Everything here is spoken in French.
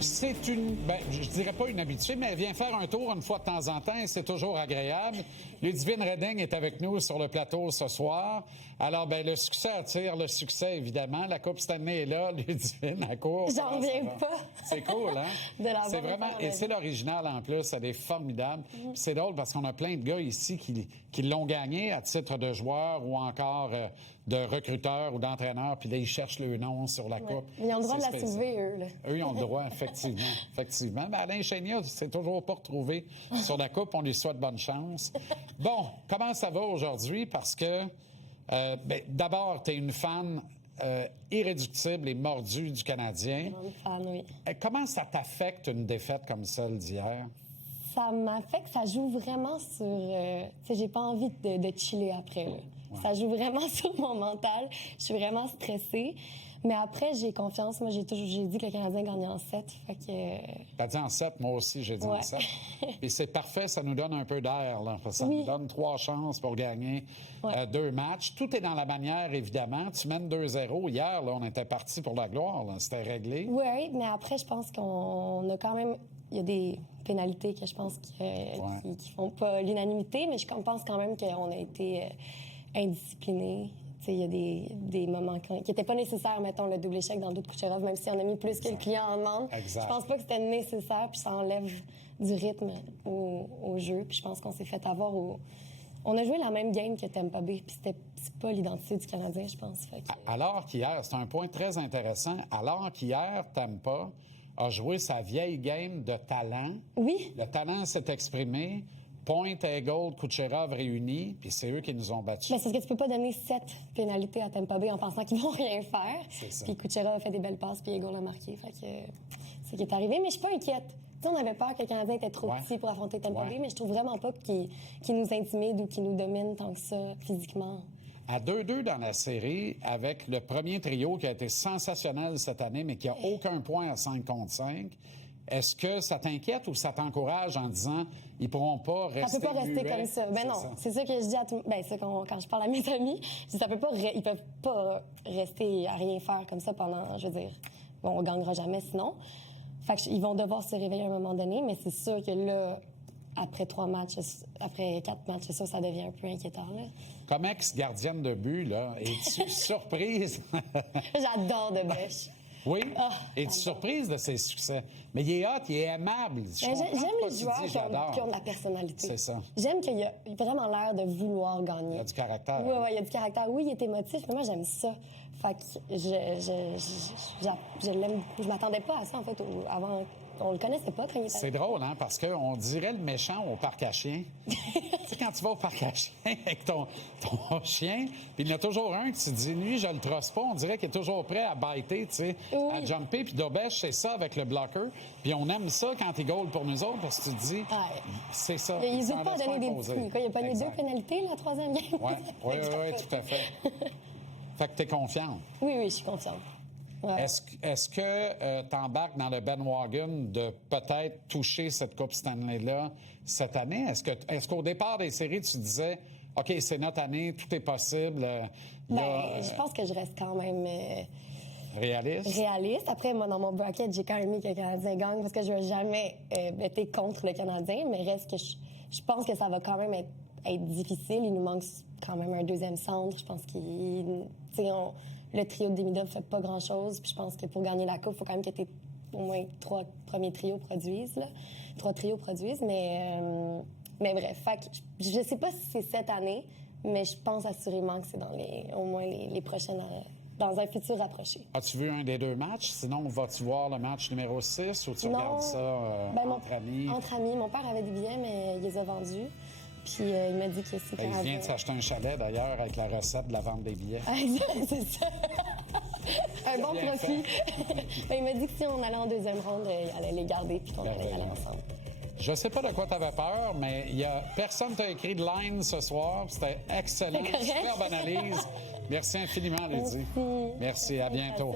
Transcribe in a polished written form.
C'est je dirais pas une habituée, mais elle vient faire un tour une fois de temps en temps et c'est toujours agréable. Ludivine Reding est avec nous sur le plateau ce soir. Alors, le succès attire le succès, évidemment. La Coupe Stanley est là, Ludivine, à court. J'en reviens pas. C'est cool, hein? De l'avoir c'est vraiment, et c'est l'original en plus, elle est formidable. Puis c'est drôle parce qu'on a plein de gars ici qui l'ont gagné à titre de joueur ou encore de recruteurs ou d'entraîneurs, puis là, ils cherchent le nom sur la Coupe. Ils ont le droit de la soulever, eux. Là. Eux, ils ont le droit, effectivement. Mais Alain Chénier, c'est toujours pas retrouvé sur la Coupe. On lui souhaite bonne chance. Bon, comment ça va aujourd'hui? Parce que, d'abord, tu es une fan irréductible et mordue du Canadien. Grande fan, oui. Comment ça t'affecte une défaite comme celle d'hier? Ça m'affecte, ça joue vraiment sur... j'ai pas envie de chiller après, là. Ouais. Ça joue vraiment sur mon mental. Je suis vraiment stressée. Mais après, j'ai confiance. Moi, j'ai dit que le Canadien gagnait en 7. Fait que... T'as dit en 7, moi aussi, j'ai dit en 7. Et c'est parfait, ça nous donne un peu d'air, là. Ça nous donne 3 chances pour gagner 2 matchs. Tout est dans la manière, évidemment. Tu mènes 2-0. Hier, là, on était parti pour la gloire, là. C'était réglé. Oui, mais après, je pense qu'on a quand même... Il y a des pénalités que je pense qui font pas l'unanimité, mais je pense quand même qu'on a été indisciplinés. Il y a des moments qui n'étaient pas nécessaires, mettons, le double échec dans le dos de Kucherov, même si on a mis plus que le client en demande. Exact. Je pense pas que c'était nécessaire, puis ça enlève du rythme au jeu. Puis je pense qu'on s'est fait avoir On a joué la même game que Tampa Bay, puis c'est pas l'identité du Canadien, je pense. Fait que... Alors qu'hier, c'est un point très intéressant, alors qu'hier, Tampa a joué sa vieille game de talent. Oui. Le talent s'est exprimé. Point, Eagle, Kucherov réunis, puis c'est eux qui nous ont battus. Mais c'est parce que tu peux pas donner 7 pénalités à Tampa Bay en pensant qu'ils vont rien faire. C'est ça. Puis Kucherov a fait des belles passes, puis Eagle a marqué. Fait que c'est ce qui est arrivé, mais je suis pas inquiète. Tu sais, on avait peur que le Canadien était trop petit pour affronter Tampa Bay, mais je trouve vraiment pas qu'il nous intimide ou qu'il nous domine tant que ça, physiquement. À 2-2 dans la série, avec le premier trio qui a été sensationnel cette année, mais qui a aucun point à 5 contre 5, est-ce que ça t'inquiète ou ça t'encourage en disant ils pourront pas rester ça peut pas rester muets? comme ça. Ben non, c'est ça que je dis à tout. Ben c'est quand je parle à mes amis, je dis ça peut pas. Ils peuvent pas rester à rien faire comme ça pendant. Je veux dire, on gagnera jamais sinon. Fait que ils vont devoir se réveiller à un moment donné, mais c'est sûr que là, après 4 matchs, c'est sûr, ça devient un peu inquiétant là. Comme ex-gardienne de but, là, es-tu surprise? J'adore Debèche. Oui? Es-tu surprise de ses succès? Mais il est hot, il est aimable. J'aime les joueurs qui ont de la personnalité. C'est ça. J'aime qu'il a vraiment l'air de vouloir gagner. Il a du caractère. Oui, il y a du caractère. Oui, il est émotif, mais moi, j'aime ça. Fait que je l'aime beaucoup. Je m'attendais pas à ça, en fait, avant. On le connaissait pas quand il était... C'est drôle, hein, parce qu'on dirait le méchant au parc à chiens. Tu sais, quand tu vas au parc à chiens avec ton chien, puis il y en a toujours un qui te dit, lui, je le trosse pas, on dirait qu'il est toujours prêt à biter, tu sais, à jumper. Puis Dobèche, c'est ça avec le blocker. Puis on aime ça quand il goal pour nous autres, parce que tu te dis, c'est ça. Il n'hésite pas à donner des petits coups. Il a pas eu 2 pénalités, la 3e game. Oui, tout à fait. Fait que t'es confiante. Oui, je suis confiante. Ouais. Est-ce que tu embarques dans le bandwagon de peut-être toucher cette Coupe Stanley-là cette année? Est-ce qu'au départ des séries, tu disais, OK, c'est notre année, tout est possible? Je pense que je reste quand même... Réaliste? Après, moi, dans mon bracket, j'ai quand même mis que le Canadien gagne parce que je n'ai jamais été contre le Canadien, mais reste que je pense que ça va quand même être difficile. Il nous manque quand même un 2e centre. Je pense le trio de Demidov fait pas grand-chose. Puis je pense que pour gagner la Coupe, il faut quand même que au moins 3 premiers trios produisent. Là. 3 trios produisent, mais bref. Fait que je sais pas si c'est cette année, mais je pense assurément que c'est au moins les prochaines... dans un futur rapproché. As-tu vu un des 2 matchs? Sinon, vas-tu voir le match numéro 6 ou tu regardes ça entre amis? Entre amis. Mon père avait des billets, mais il les a vendus. Puis il m'a dit que c'est il vient de s'acheter un chalet, d'ailleurs, avec la recette de la vente des billets. C'est ça. Un bon profit. Il m'a dit que si on allait en 2e ronde, il allait les garder puis qu'on allait y aller ensemble. Je sais pas de quoi tu avais peur, mais personne t'a écrit de line ce soir. C'était excellent. Superbe analyse. Merci infiniment, Ludy. Merci. À bientôt.